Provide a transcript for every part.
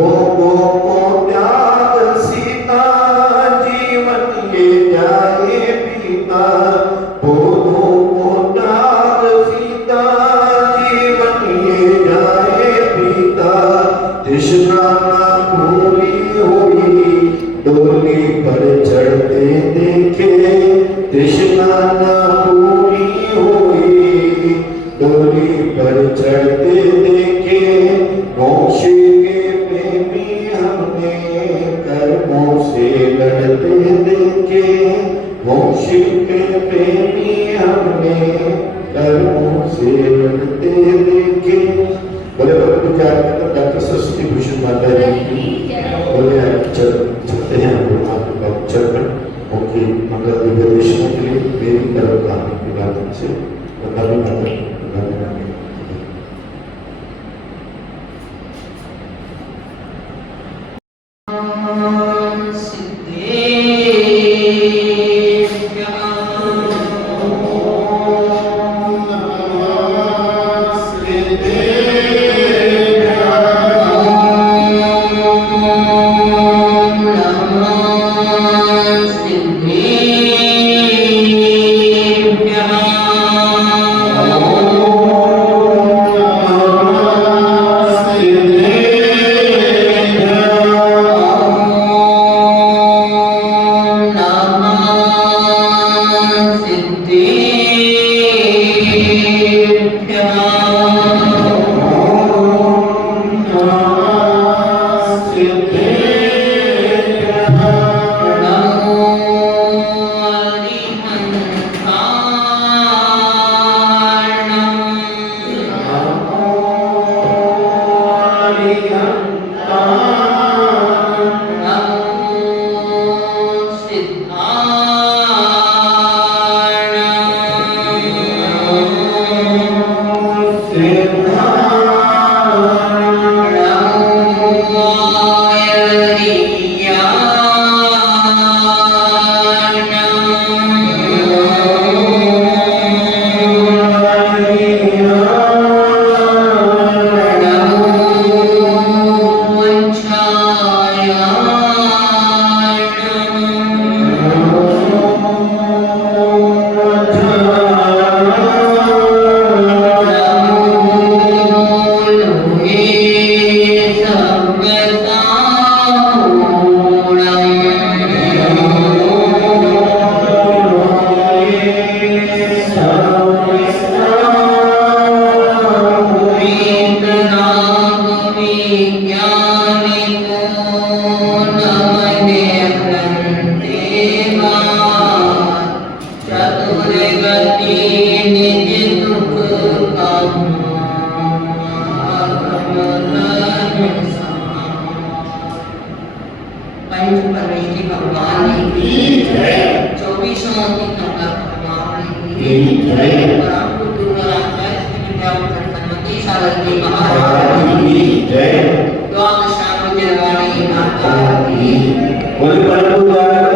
भोगों को त्याग सीता, जीवन ये जाए पीता। भोगों को त्याग सीता, जीवन ये जाए पीता। तृष्णा न पूरी हुई, डोली पर चढ़ते देखे। तृष्णा न पूरी हुई, डोली पर चढ़ते देखे। मोक्ष के प्रेमी हमने कर्मों से लड़ते देखे। मोक्ष के प्रेमी हमने कर्मों से लड़ते देखे। बोले डॉक्टर सरस्वती भूषण माता जी की बोले चलते हैं आपके चरण उनकी मंगल निर्देशों के लिए मेरी तरफ आने के बाद उनसे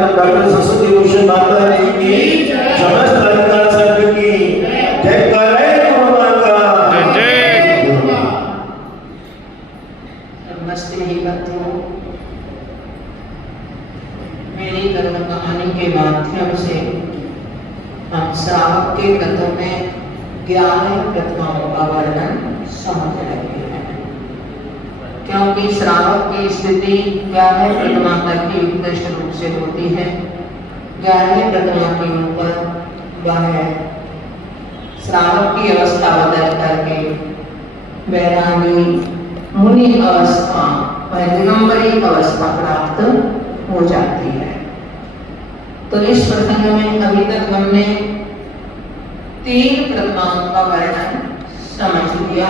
डॉक्टर सरस्वती भूषण माता जी की समस्त अधिकार संघ की जय करे माता जय। नमस्ते ही बच्चों, मेरी धर्म कहानी के माध्यम से हम श्रावक के व्रतों में 11 प्रतिमाओं का वर्णन समझ रहे हैं, क्योंकि श्रावक की स्थिति 11 प्रतिमा तक की उत्कृष्ट रूप से होती है। 11 प्रतिमा के ऊपर वह श्रावक की अवस्था बदल करके वैरागी मुनि अवस्था व दिगंबरी अवस्था प्राप्त हो जाती है। तो इस प्रसंग में अभी तक हमने 3 प्रतिमाओं का वर्णन समझ लिया।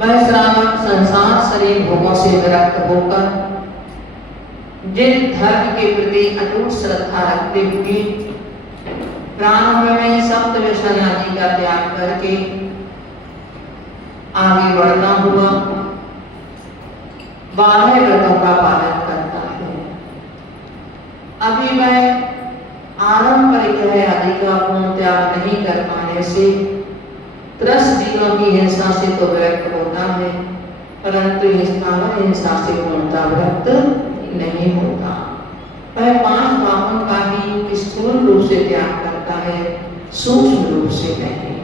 वह श्रावक संसार शरीर भोगों से विरक्त होकर जिन धर्म के प्रति अटूट श्रद्धा रखते हुए प्रारंभ में सप्त व्यसन आदि का त्याग करके आगे बढ़ना हुआ, 12 व्रतों का पालन करता है। अभी वह आरंपरिक आदि का पूर्ण त्याग नहीं कर पाने से 10 दिनों की हिंसा से तो विरक्त होता है, परंतु स्थावर हिंसा से पूर्णता व्यक्त नहीं होता। वह 5 पापों का ही स्थूल रूप से त्याग करता है, सूक्ष्म रूप से नहीं।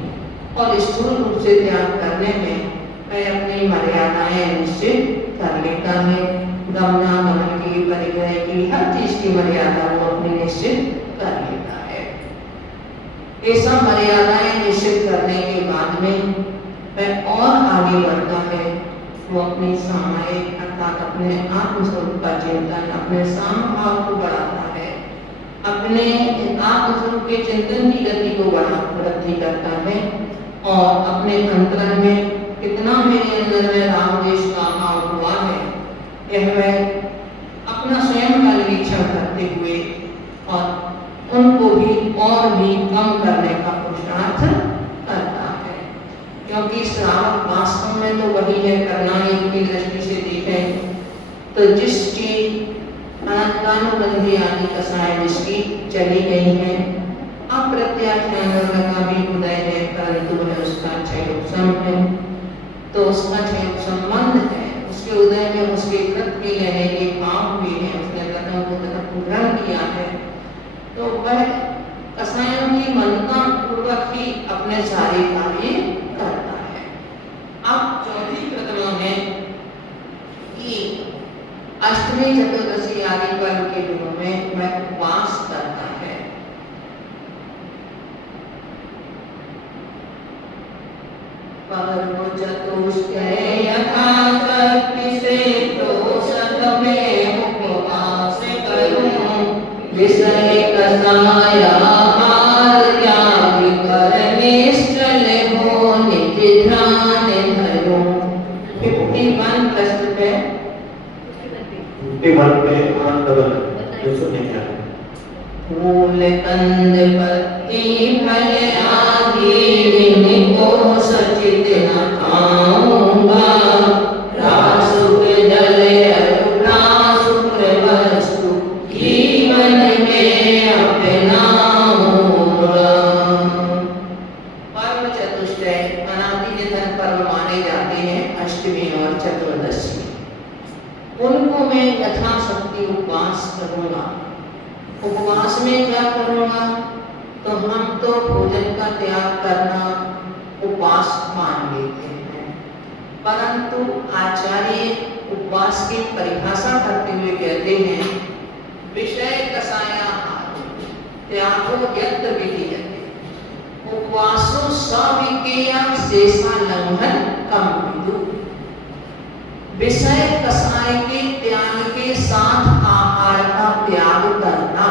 और स्थूल रूप से त्याग करने में वह अपनी मर्यादाएं निश्चित कर लेता है। गमनागमन की, परिग्रह की, हर चीज की मर्यादा वो अपनी निश्चित कर लेता है। ऐसा मर्यादाएं निश्चित करने के बाद में वह और आगे बढ़ता है। वो अपनी सामायिक अर्थात अपने आत्मस्वरूप का चिंतन, अपने सामभाव को बढ़ाता है, अपने आत्मस्वरूप के चिंतन की गति को वृद्धि करता है और अपने अंतरंग में कितना मेरे अंदर में राम देश का भाव हुआ है यह वह अपना स्वयं का निरीक्षण करते हुए और उनको भी और भी कम करने का पुरुषार्थ करता है। क्योंकि श्रावक वास्तव में तो वही है, करनाई की दृष्टि से देखें तो जिस चीज अनंतानुबंधी आदि कसाएं जिसकी चली गई है, अप्रत्याख्यान का भी उदय है, परंतु वह उसका क्षय उपशम है। तो उसका क्षय संबंध है, उसके उदय में उसके कृत के लेने के भाव हुए हैं, उसने कथन को तथा ग्रहण किया है, तो वह कसायों की मनता पूर्वक ही अपने सारे कार्य करता है। अब चौथी प्रतिमा में कि अष्टमी चतुर्दशी आदि पर्व के दिनों में वह उपवास करता है। पर्व चतुष्टय यथाशक्ति से तो सतमें उपवास करूं, विषय कसाया हार त्याग कर निश्चल हो निज ध्यान धरूं। 51 प्रश्न पे 51 पे आंदोलन जो सुनने क्या फूल कंद पत्ती फल आदि इनको सचित न खाऊंगा, रासुक जल रासुक वस्तु जीवन में अपनाऊंगा। पर्व चतुष्टय अनादि निधन पर्व माने जाते हैं अष्टमी और चतुर्दशी। उनको मैं यथाशक्ति उपवास करूंगा। उपवास में क्या करूंगा? तो हम तो भोजन का त्याग करना उपवास मान लेते हैं, परंतु आचार्य उपवास की परिभाषा करते हुए कहते हैं विषय कसाया त्यागो यत्र विधीयते, उपवासो सविज्ञेया शेषा लंघन कम विदु। विषय कसाय के त्याग के साथ आहार का त्याग करना,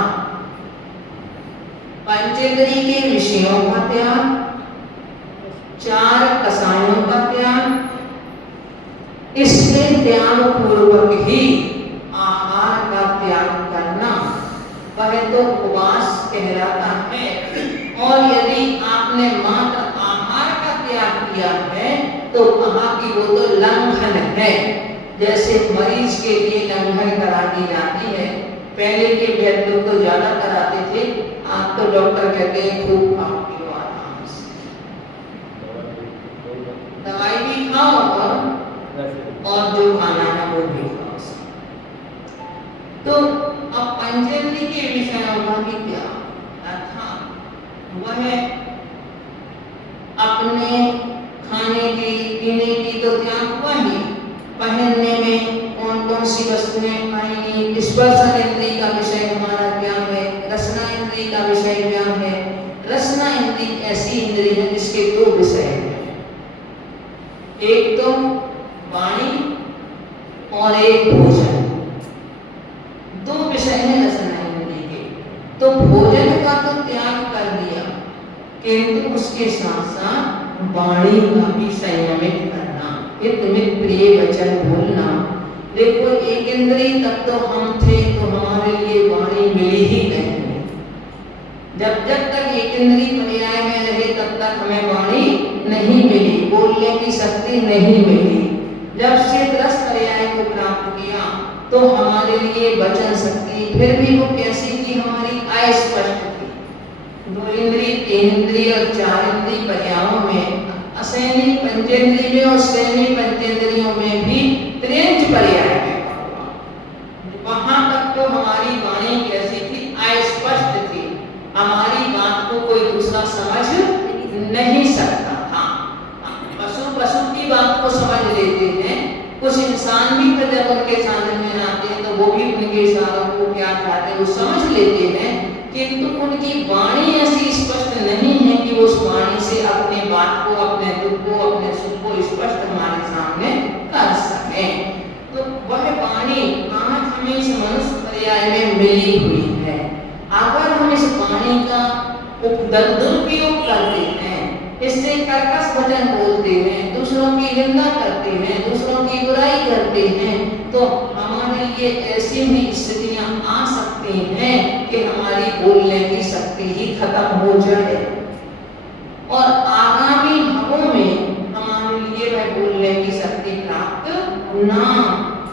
पंचेंद्रिय के विषयों का त्याग, 4 कसायों का त्याग, इसके त्याग पूर्वक ही आहार का त्याग करना वह तो उपवास कहलाता है। और यदि आपने मात्र आहार का त्याग किया है तो कहा कि वो तो लंघन है। जैसे मरीज के लिए लंघन करा दी जाती है, पहले के वैद्य लोग तो ज्यादा कराते थे, आज तो डॉक्टर कहते हैं खूब खाओ पियो आराम से, दवाई भी खाओ और जो खाना है वो भी खाओ। तो अब पंचेंद्रिय के विषयों का भी क्या अर्थात वह अपने खाने की पीने की तो त्याग हुआ ही, पहनने में कौन कौन सी वस्तुएं आएंगी, स्पर्शन इंद्रिय का विषय हमारा क्या है, रसना इंद्रिय का विषय क्या है। रसना इंद्रिय ऐसी इंद्रिय है जिसके 2 विषय हैं, एक तो वाणी और एक भोजन, 2 विषय हैं रसना इंद्रिय के। तो भोजन का तो त्याग कर दिया, किंतु उसके साथ साथ वाणी का भी संयमित करना, हित मित प्रिय वचन बोलना। देखो एक इंद्रिय तक तो हम थे तो हमारे लिए वाणी मिली ही नहीं। जब तक एक इंद्रिय पर्याय में रहे तब तक हमें वाणी नहीं मिली, बोलने की शक्ति नहीं मिली। जब से 10 पर्याय को प्राप्त किया तो हमारे लिए वचन शक्ति फिर भी वो कैसी थी, हमारी अस्पष्ट थी। 2 इंद्रिय 3 इंद्रिय और 4 इंद्रिय पर्यायों में, असैनी पंचेंद्रिय में और सैनी पंचेंद्रियों में भी बात को समझ लेते हैं। कुछ इंसान भी तो जब उनके सामने में आते हैं तो वो भी उनके इशारों को क्या चाहते हैं वो समझ लेते हैं, किंतु उनकी वाणी ऐसी स्पष्ट नहीं है कि वो उस वाणी से अपने बात को, अपने दुख को, अपने सुख को स्पष्ट हमारे सामने कर सके। तो वह वाणी आज हमें इस मनुष्य पर्याय में मिली हुई है। अगर हम इस वाणी का दुरुपयोग करते हैं, इससे कर्कश वचन बोलते हैं, दूसरों की निंदा करते हैं, दूसरों की बुराई करते हैं, तो हमारे लिए ऐसी भी स्थितियां आ सकती हैं कि हमारी बोलने की शक्ति ही खत्म हो जाए और आगामी भावों में हमारे लिए वह बोलने की शक्ति प्राप्त ना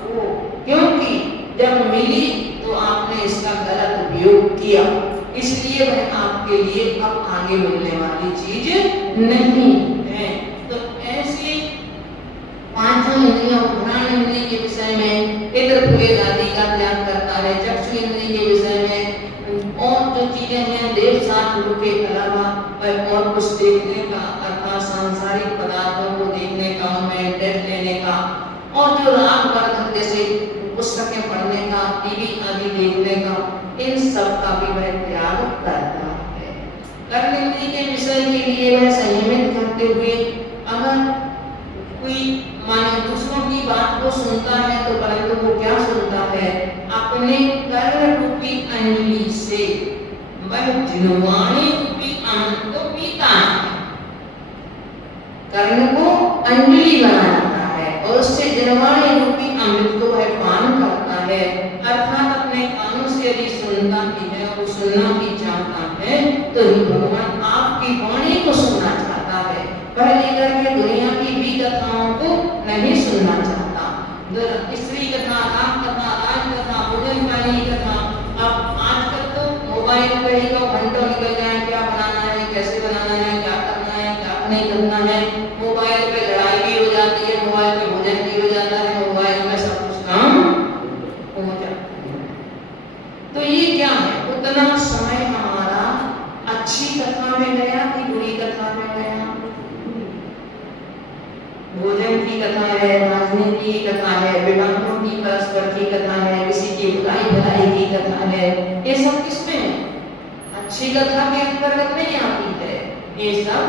हो, क्योंकि जब मिली तो आपने इसका गलत उपयोग किया, इसलिए वह आपके लिए अब आगे मिलने वाली चीज नहीं है। तो ऐसे पांचों इंद्रियों, घ्राण इंद्रिय के विषय में इधर फुले आदि का त्याग करता है, चक्षु इंद्रिय के विषय में और जो चीजें हैं देव शास्त्र के अलावा वह और कुछ देखने का, अर्थात सांसारिक पदार्थों को देखने का, उनमें इंटरेस्ट लेने का, और जो राग वर्धक जैसे पुस्तकें पढ़ने का, टीवी आदि देखने का, इन सब का भी वह त्याग करता है। कर्म इंद्रिय के विषय के लिए वह संयमित करते हुए अगर कोई माने दूसरों की बात को सुनता है तो परंतु वो क्या सुनता है, अपने कर्ण रूपी अंजलि से वह जिह्वाणी रूपी अमृत को पीता है, कर्ण को अंजलि बनाता है और उससे जिह्वाणी रूपी अमृत को वह पान करता है। अर्थात अपने कानों से यदि सुनता भी है और सुनना भी चाहता है तो ही भगवान आपकी वाणी को सुनना चाहता है, पहले करके दुनिया की भी कथाओं को नहीं सुनना चाहता। स्त्री कथा, राम कथा, राज कथा, भोजन पानी कथा, अब आजकल तो मोबाइल पे ही तो घंटों निकल जाए, क्या बनाना है, कैसे बनाना है, क्या करना है, क्या नहीं करना है। मोबाइल पे लड़ाई भी हो जाती है, मोबाइल पे भोजन भी हो जाता है, मोबाइल में सब कुछ काम हो जाता है। तो ये क्या है, उतना समय हमारा अच्छी कथा में गया कि बुरी कथा में गया? भोजन की कथा है, राजनीति की कथा है, विवाहों की परस्पर की कथा है, किसी की बुराई भलाई की कथा है, ये सब किसमें है? अच्छी कथा के अंतर्गत नहीं आती है, ये सब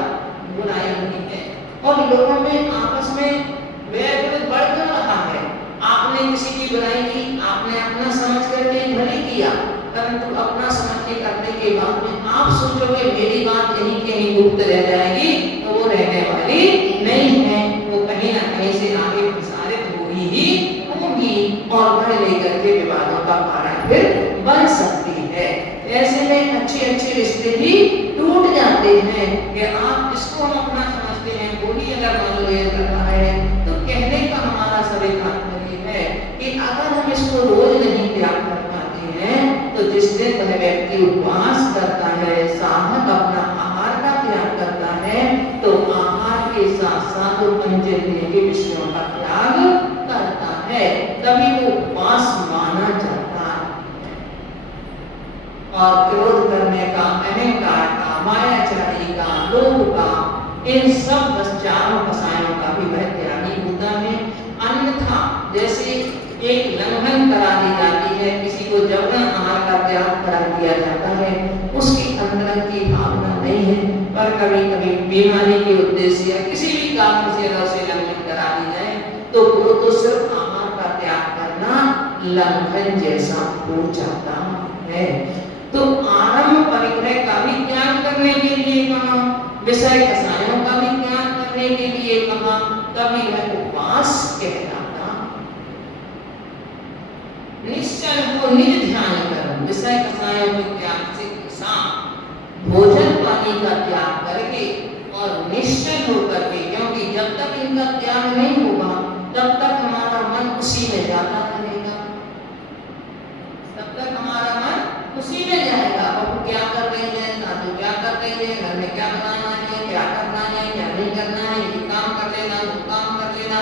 बुराई होती है। और लोगों में आपस में वैर बढ़ रहा है। आपने किसी की बुराई की, आपने अपना समझ करके भले किया, परंतु अपना समझ के करने के बाद में आप सोचोगे मेरी बात कहीं कहीं गुप्त रह जाएगी, तो वो रहने वाली नहीं है, वो कहीं ना कहीं से आगे प्रसारित होगी ही होगी और बढ़ लेकर के विवादों का कारण फिर बन सकती है। ऐसे में अच्छे अच्छे रिश्ते भी टूट जाते हैं कि आप इसको हम अपना समझते हैं, वो ही अगर मान लो कर रहा है, तो कहने का हमारा सभी तात्पर्य है कि अगर हम इसको रोज नहीं त्याग कर पाते हैं तो जिस दिन वह व्यक्ति उपवास करता है, साधक अपना आहार का त्याग करता है, तो आहार के साथ साथ वो पंचेंद्रिय के विषयों का त्याग करता है, तभी वो उपवास माना जाता है। और क्रोध करने का, अहंकार का, मायाचारी का, लोभ का, इन सब चारों कसायों का भी वह त्यागी होता है। अन्यथा जैसे एक लंघन करा दी जाती है, किसी को जबरन आहार का त्याग करा दिया जाता है, उसकी अंदर की भावना नहीं है, पर कभी कभी बीमारी के उद्देश्य या किसी भी कारण से अगर उसे लंघन करा दी जाए तो वो तो सिर्फ आहार का त्याग करना लंघन जैसा हो जाता है। तो आरंभ परिग्रह का भी त्याग करने के लिए कहा, विषय कसायों का भी त्याग करने के लिए कहा, तभी वह उपवास कहलाता। निश्चल हो, निज ध्यान करो, विषय कसायों के त्याग से साथ भोजन पानी का त्याग करके और निश्चल होकर के, क्योंकि जब तक इनका त्याग नहीं होगा तब तक हमारा मन उसी में जाता रहेगा, तब तक हमारा मन उसी में जाएगा। अब क्या कर रहे हैं, ना तो क्या कर रहे हैं, घर में क्या बनाना है, क्या करना है, क्या नहीं करना है, ये काम कर लेना, वो काम कर लेना,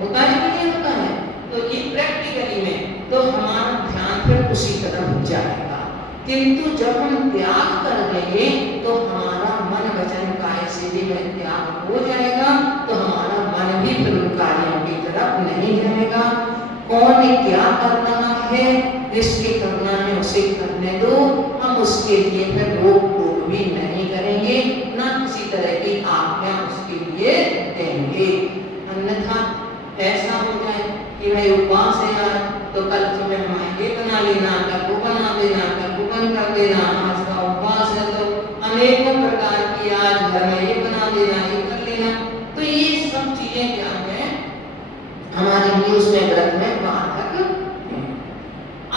होता है कि नहीं होता है? तो ये प्रैक्टिकली में तो हमारा ध्यान फिर उसी तरफ जाएगा। किंतु जब हम त्याग कर देंगे तो हमारा मन वचन काय से भी वह त्याग हो जाएगा, तो हमारा मन भी फिल्म कार्यों की तरफ नहीं जाएगा। कौन क्या कर रहा है, जिसकी करना है उसे करने दो, हम उसके लिए फिर रोक टोक भी नहीं करेंगे, ना किसी तरह की आज्ञा उसके लिए देंगे। अन्यथा ऐसा हो जाए कि भाई उपवास है यार, तो कल सुबह हमारे ये बना लेना, कल वो बना देना, कल वो बंद कर देना, आज का उपवास है तो अनेकों प्रकार की आज घर में ये बना देना, ये कर लेना। तो ये सब चीजें क्या है, हमारे लिए उसमें व्रत में बाधक है।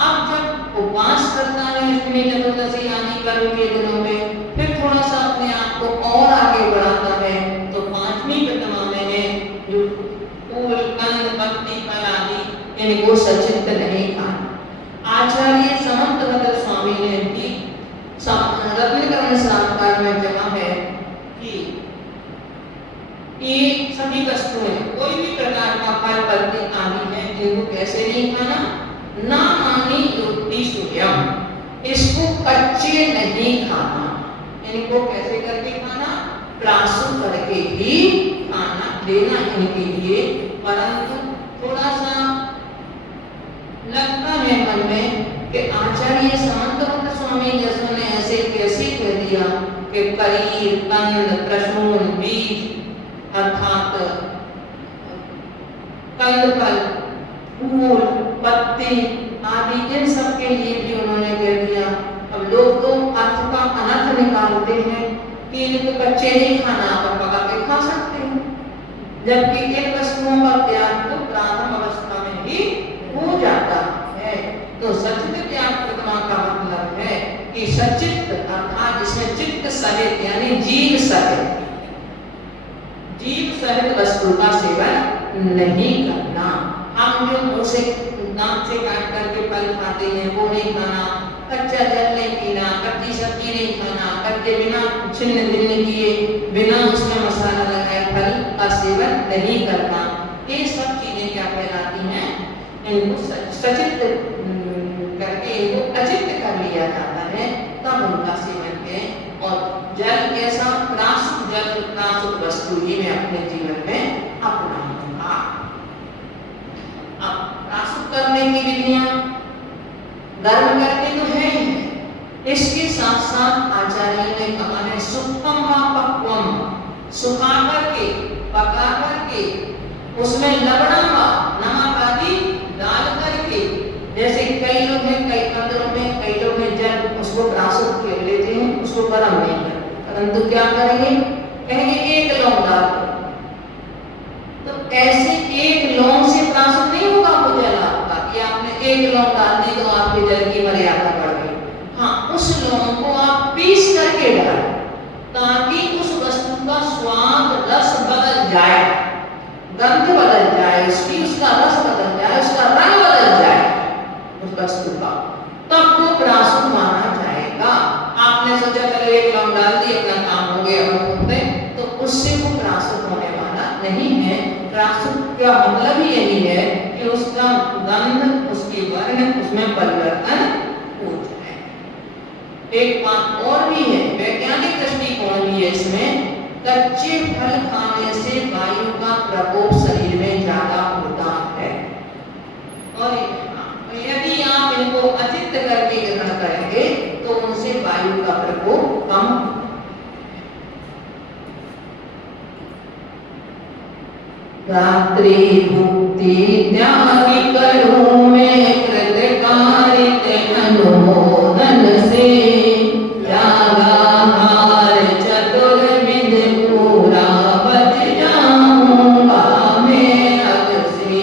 अब जब उपवास करता है इसमें चतुर्दशी यानी कर्म के दिनों में, फिर थोड़ा सा अपने आप को और आगे बढ़ाता है, तो पांचवी प्रतिमा में जो फूल कंद पत्ती फल आदि इनको सचित नहीं खाना। आचार्य समंतभद्र स्वामी ने भी रत्नकरण सारकार में जमा है कि ये सभी वस्तुएं कोई भी प्रकार का फल पत्ती आदि है इनको कैसे नहीं खाना, ना मानी युक्ति सूर्यम, इसको कच्चे नहीं खाना। इनको कैसे करके खाना, प्रासु करके ही खाना देना इनके लिए। परंतु थोड़ा सा लगता है मन में कि आचार्य समंतभद्र स्वामी जैसों ने ऐसे कैसे कह दिया कि करीर कंद प्रसून बीज अर्थात कंद फल फूल पत्ते आदि इन सब के लिए भी उन्होंने कह दिया। अब लोग तो अर्थ का अनर्थ निकालते हैं कि इनको कच्चे नहीं खाना, पर पका के खा सकते हैं, जबकि इन वस्तुओं का त्याग तो प्रारंभ अवस्था में ही हो जाता है। तो सचित त्याग प्रतिमा का मतलब है कि सचित अर्थात जिसमें चित्त सहित यानी जीव सहित वस्तु का सेवन नहीं करना। हम जो मुंह से नाक से काट करके फल खाते हैं वो नहीं खाना, कच्चा जल नहीं पीना, कच्ची सब्जी नहीं खाना, कच्चे बिना छिन्न भिन्न किए बिना उसमें मसाला लगाए फल का सेवन नहीं करना। ये सब चीजें क्या कहलाती हैं, इनको सचित करके इनको अचित कर लिया जाता है, तब उनका सेवन करें। और जल कैसा, प्रासुक जल प्रासुक वस्तु ही मैं अपने जीवन में अपनाऊंगा। अब प्रासुक करने की विधियां गर्म करके तो है ही, इसके साथ साथ आचार्य ने कहा है सुक्कम व पक्वम, सुखा करके पका करके उसमें लवणम व नमक आदि डाल करके, जैसे कई लोग हैं कई मंदिरों में कई लोग हैं जब उसको प्रासुक कर लेते हैं उसको गर्म नहीं करते, परंतु क्या करेंगे, कहेंगे एक लौंग डाल दो। तो ऐसे एक लौंग से प्रासुक नहीं होगा मुझे आपका कि आपने एक लौंग डाल दी तो आपके जल की मर्यादा बढ़ गई। हाँ, उस लौंग को आप पीस करके डालें ताकि उस वस्तु का स्वाद रस बदल जाए, गंध बदल जाए, उसका रस बदल जाए, उसका रंग बदल जाए उस वस्तु का, तब वो प्रासुक माना जाएगा। आपने सोचा चलो एक लौंग डाल दी अपना काम हो गया तो उससे वो प्रासुक होने वाला नहीं है। प्रासुक का मतलब ही यही है कि उसका गंध उसकी वर्ण उसमें परिवर्तन हो जाए। एक बात और भी है, वैज्ञानिक दृष्टिकोण भी है इसमें, कच्चे फल खाने से वायु का प्रकोप शरीर में ज्यादा होता है, और यदि आप इनको अचित करके ग्रहण करेंगे तो उनसे वायु का प्रकोप कम। रात्रि भुक्ति त्यागी करूं मैं कृतकारित अनुमोदन से, त्यागाहार चतुर्विध पूरा बच जाऊंगा मैं अब से,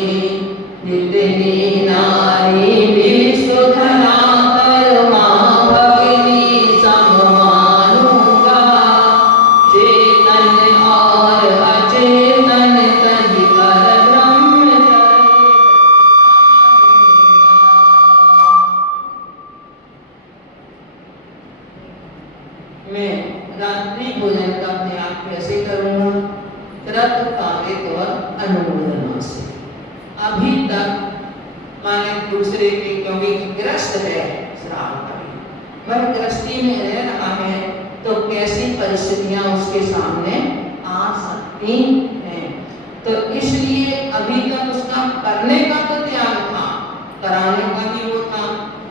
जितनी नारी विश्वधरा कर मां भगनी सम्मानूंगा, चेतन और अचेतन तज कर ब्रह्मचर्य मैं रात्रि भोजन का त्याग कैसे करूंगा, कृत कावित और अनुमोदना से। अभी तक माने दूसरे के, क्योंकि ग्रस्त है श्राप का, वह गृहस्थी में रह रहा है तो कैसी परिस्थितियां उसके सामने आ सकती हैं। तो इसलिए अभी तक उसका करने का तो त्याग था, कराने का भी वो था,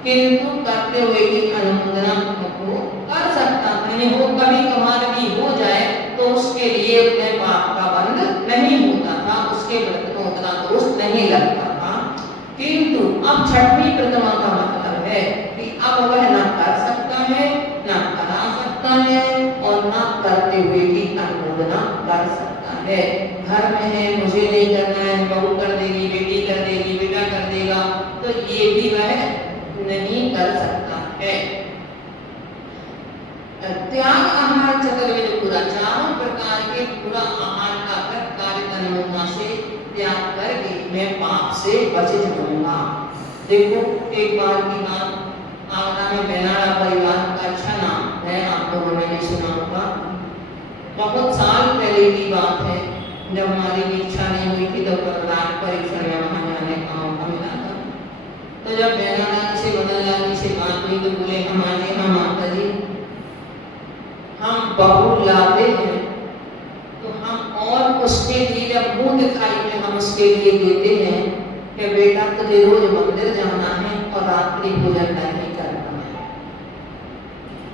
किंतु करते हुए की अनुमोदना वो कर सकता था। नहीं वो कभी कभार भी हो जाए तो उसके लिए अपने पाप का बंध नहीं होता था, उसके व्रत में उतना दोष नहीं लगता था। किंतु अब छठवीं प्रतिमा का मतलब है कि अब वह न कर सकता है, न करा सकता है और न करते हुए की अनुमोदना कर सकता है। घर में है, मुझे नहीं करना है, बहू कर देगी, बेटी कर देगी, बेटा कर देगा, तो ये भी वह नहीं कर सकता है। त्याग आहार चतुर्विध पूरा, चारों प्रकार के पूरा आहार का कार्य तन्मयता से त्याग करके मैं पाप से बच जाऊंगा। देखो एक बार की बात, आगरा में बेनाड़ा परिवार का अच्छा नाम है, आप लोगों ने सुना होगा। बहुत साल पहले की बात है, जब हमारी इच्छा नहीं हुई थी तो रात परीक्षण में वहां जाने का मौका मिला था। तो जब बेनाड़ा से बदल से बात हुई तो बोले हमारे यहाँ माता जी हम बहू लाते हैं तो हम और उसके लिए जब मुंह दिखाई में हम उसके लिए देते हैं कि बेटा तुझे रोज मंदिर जाना है और रात्रि भोजन नहीं करना है।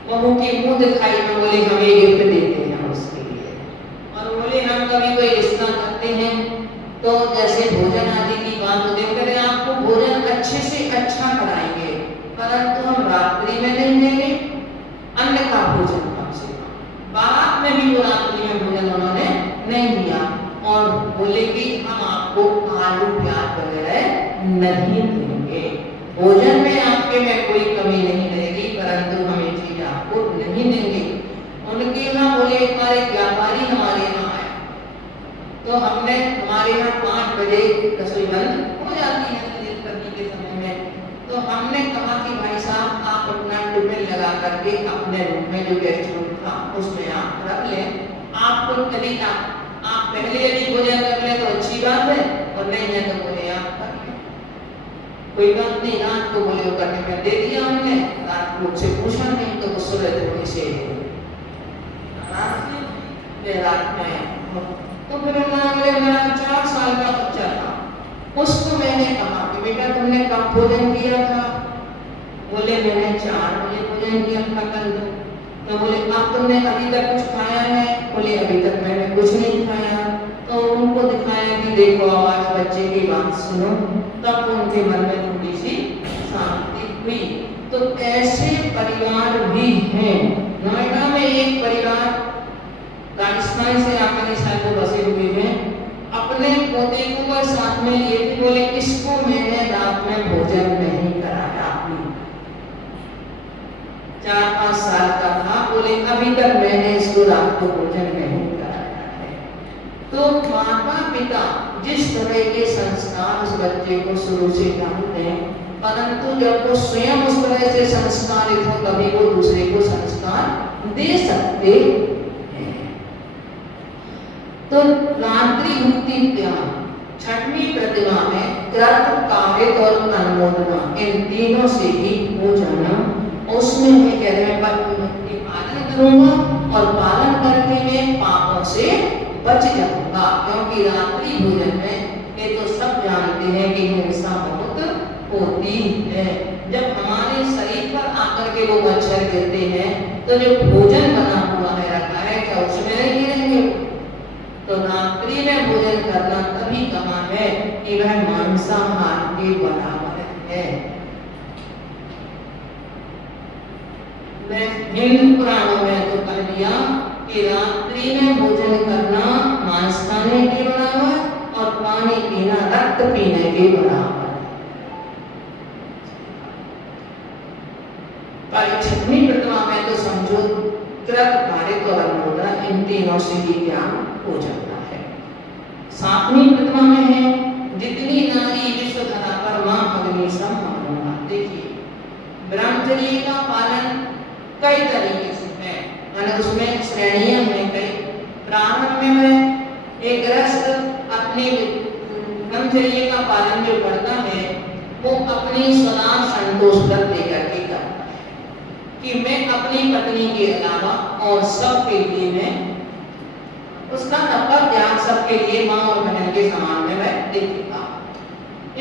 बहू की मुंह दिखाई में बोले हम ये गिफ्ट देते हैं उसके लिए। और बोले हम कभी कोई रिश्ता करते हैं तो जैसे भोजन आदि की बात होती है, कहते आपको भोजन अच्छे से अच्छा कराएंगे, परंतु हम रात्रि में नहीं देंगे, अन्न का भोजन कम से कम। बारात में भी वो रात्रि में भोजन उन्होंने नहीं दिया और बोले कि हम आपको आलू प्याज वगैरह नहीं देंगे, भोजन में आपके में कोई कमी नहीं रहेगी, परंतु हम ये चीज आपको नहीं देंगे। उनके यहाँ बोले एक बार एक व्यापारी हमारे यहाँ आया तो हमने हमारे यहाँ 5 बजे रसोई बंद हो जाती है करने के समय में, तो हमने कहा कि भाई साहब आप अपना टिफिन लगा करके अपने रूम में जो गेस्ट रूम था उसमें आप रख लें, आपको कभी आप पहले यदि भोजन कर ले तो अच्छी बात है और नहीं है तो बोले आप कर लें, कोई बात नहीं। रात को बोले वो करने में दे दिया हमने, रात को उससे पूछा नहीं तो वो सुबह थोड़ी से रात में तो फिर उन्होंने मेरा 4 साल का बच्चा था, उसको मैंने कहा कि बेटा तुमने कब भोजन किया था? बोले मैंने 4 बजे भोजन किया था कल। तो बोले अब तुमने अभी तक कुछ खाया है? बोले अभी तक मैंने कुछ नहीं खाया। तो उनको दिखाया कि देखो आवाज बच्चे की बात सुनो, तब उनके मन में थोड़ी सी शांति हुई। तो ऐसे परिवार भी हैं। नोएडा में एक परिवार राजस्थान से आकर इस साल को बसे हुए हैं, अपने पोते को साथ में लिए थे, बोले इसको मैंने रात में भोजन नहीं कराया। 4-5 साल का था, बोले अभी तक मैंने इसको रात को भोजन नहीं कराया है। तो माता पिता जिस तरह के संस्कार उस बच्चे को शुरू से डालते हैं, परंतु जब वो स्वयं उस तरह से संस्कारित हो तभी वो दूसरे को संस्कार दे सकते हैं। तो रात्रि भक्ति त्याग छठवीं प्रतिमा में कृत कामित और अनुमोदना इन तीनों से ही हो जाना। उसमें मैं कह रहे हैं पालन करूंगा और पालन करके मैं पापों से बच जाऊंगा, क्योंकि रात्रि भोजन में ये तो सब जानते हैं कि हिंसा बहुत होती है। जब हमारे शरीर पर आकर के वो मच्छर गिरते हैं तो जो भोजन बना हुआ है रखा है क्या उसमें नहीं गिरेंगे? तो रात्रि में भोजन करना तभी कहा है कि वह मांसाहार के बराबर है। मैं हिंदू पुराणों में तो कह दिया कि रात्रि में भोजन करना मांस खाने के बराबर और पानी पीना रक्त पीने के बराबर। पर छठवीं प्रतिमा में तो समझो कृत कारित और अनुमोदना इन तीनों से ही ज्ञान हो जाता है। 7वीं प्रतिमा में है जितनी नारी विश्व धरा पर मां अग्नि सम मानूंगा। देखिए ब्रह्मचर्य का पालन कई तरीके से है, यानी उसमें श्रेणियां हैं कई। प्रारंभ में एक गृहस्थ अपने ब्रह्मचर्य का पालन जो करता है वो अपनी सदा संतोष व्रत लेकर के करता है कि मैं अपनी पत्नी के अलावा और सब के लिए मैं उसका नफा त्याग सबके लिए माँ और बहन के समान में वह देखेगा।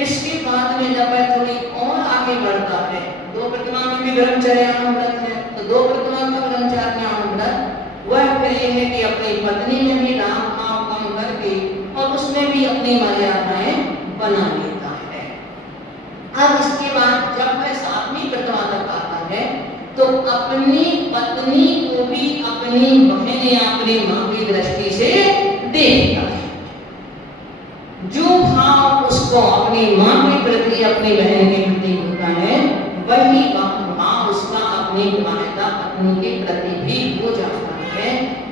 इसके बाद में जब वह थोड़ी और आगे बढ़ता है, 2 प्रतिमा में भी ब्रह्मचर्यानुव्रत है, तो 2 प्रतिमा का ब्रह्मचर्यानुव्रत वह फिर ये है कि अपनी पत्नी में भी राम नाम कम करके और उसमें भी अपनी मर्यादाएं बना लेता है। अब इसके बाद जब वह 7वीं प्रतिमा तक आता है तो अपनी पत्नी को भी अपनी बहन या अपनी मां की दृष्टि से देखता है। जो भाव उसको अपनी मां के प्रति अपनी बहन के प्रति होता है वही भाव उसका अपनी विवाहिता पत्नी के प्रति भी हो जाता है।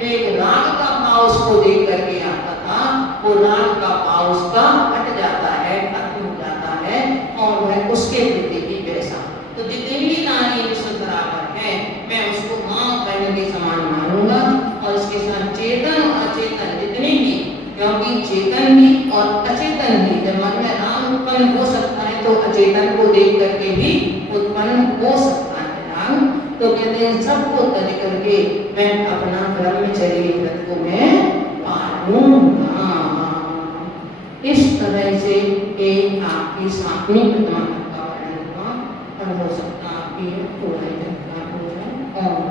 एक राग का भाव उसको देख करके आता था, वो राग का भाव उसका हट जाता है, खत्म हो जाता है और वह उसके प्रति भी वैसा। तो जितनी भी नारी विश्व बराबर है मैं उसको मां बहन के समान मानूंगा और इसके साथ चेतन और अचेतन जितने भी, क्योंकि चेतन भी और अचेतन भी जब मन में राम उत्पन्न हो सकता है तो अचेतन को देख करके भी उत्पन्न हो सकता है राम। तो कहते हैं सबको तय करके मैं अपना ब्रह्मचर्य व्रत को मैं पालूंगा। इस तरह से एक आपकी 7वीं प्रतिमा का वर्णन हुआ और हो सकता आपकी पूरा हो जाए। ओम